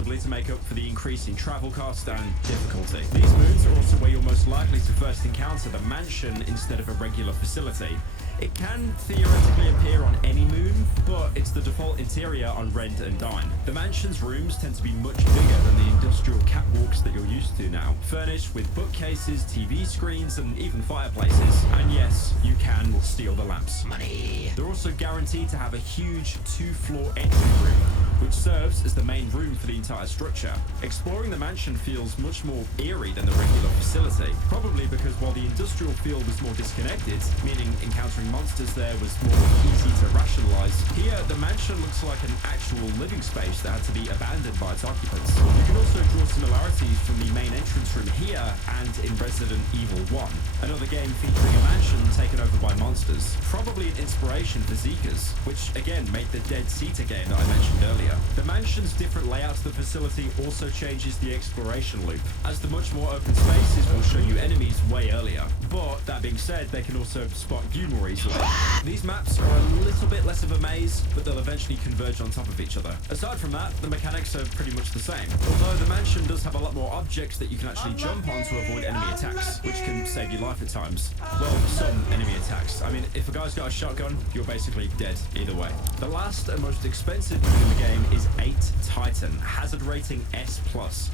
possibly to make up for the increase in travel cost and difficulty. These moons are also where you're most likely to first encounter the mansion instead of a regular facility. It can theoretically appear on any moon, but it's the default interior on Rend and Dine. The mansion's rooms tend to be much bigger than the industrial catwalks that you're used to now, furnished with bookcases, TV screens, and even fireplaces. And yes, you can steal the lamps. Money! They're also guaranteed to have a huge 2-floor entry room, which serves as the main room for the entire structure. Exploring the mansion feels much more eerie than the regular facility, probably because while the industrial field was more disconnected, meaning encountering monsters there was more easy to rationalize, here the mansion looks like an actual living space that had to be abandoned by its occupants. You can also draw similarities from the main entrance room here and in Resident Evil 1, another game featuring a mansion taken over by monsters, probably an inspiration for Zika's, which again made the Dead Seater game that I mentioned earlier. The mansion's different layout of the facility also changes the exploration loop, as the much more open spaces will show you enemies way earlier. But that being said, they can also spot you more easily. These maps are a little bit less of a maze, but they'll eventually converge on top of each other. Aside from that, the mechanics are pretty much the same, although the mansion does have a lot more objects that you can actually jump on to avoid enemy attacks, which can save your life at times. Well, some enemy attacks. I mean, if a guy's got a shotgun, you're basically dead either way. The last and most expensive moon in the game is 8 Titan, hazard rating S+.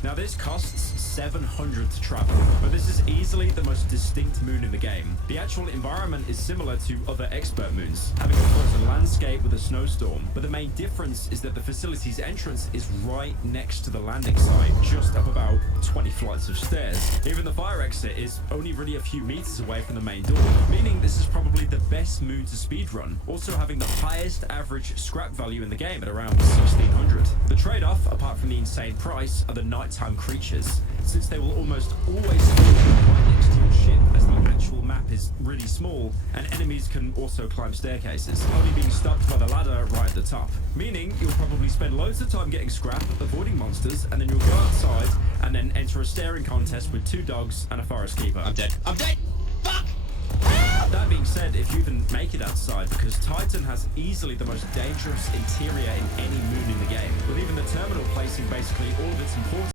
Now this costs 700 to travel, but this is easily the most distinct moon in the game. The actual environment is similar to other expert moons, having a frozen landscape with a snowstorm, but the main difference is that the facility's entrance is right next to the landing site, just up about 20 flights of stairs. Even the fire exit is only really a few meters away from the main door, meaning this is probably the best moon to speedrun, also having the highest average scrap value in the game at around 1600. The trade-off, apart from the insane price, are the nighttime creatures, since they will almost always spawn right next to your ship, as the actual map is really small, and enemies can also climb staircases, only being stopped by the ladder right at the top. Meaning, you'll probably spend loads of time getting scrap, avoiding monsters, and then you'll go outside, and then enter a staring contest with 2 dogs and a forest keeper. I'm dead. I'm dead! Fuck! That being said, if you even make it outside, because Titan has easily the most dangerous interior in any moon in the game, with even the terminal placing basically all of its important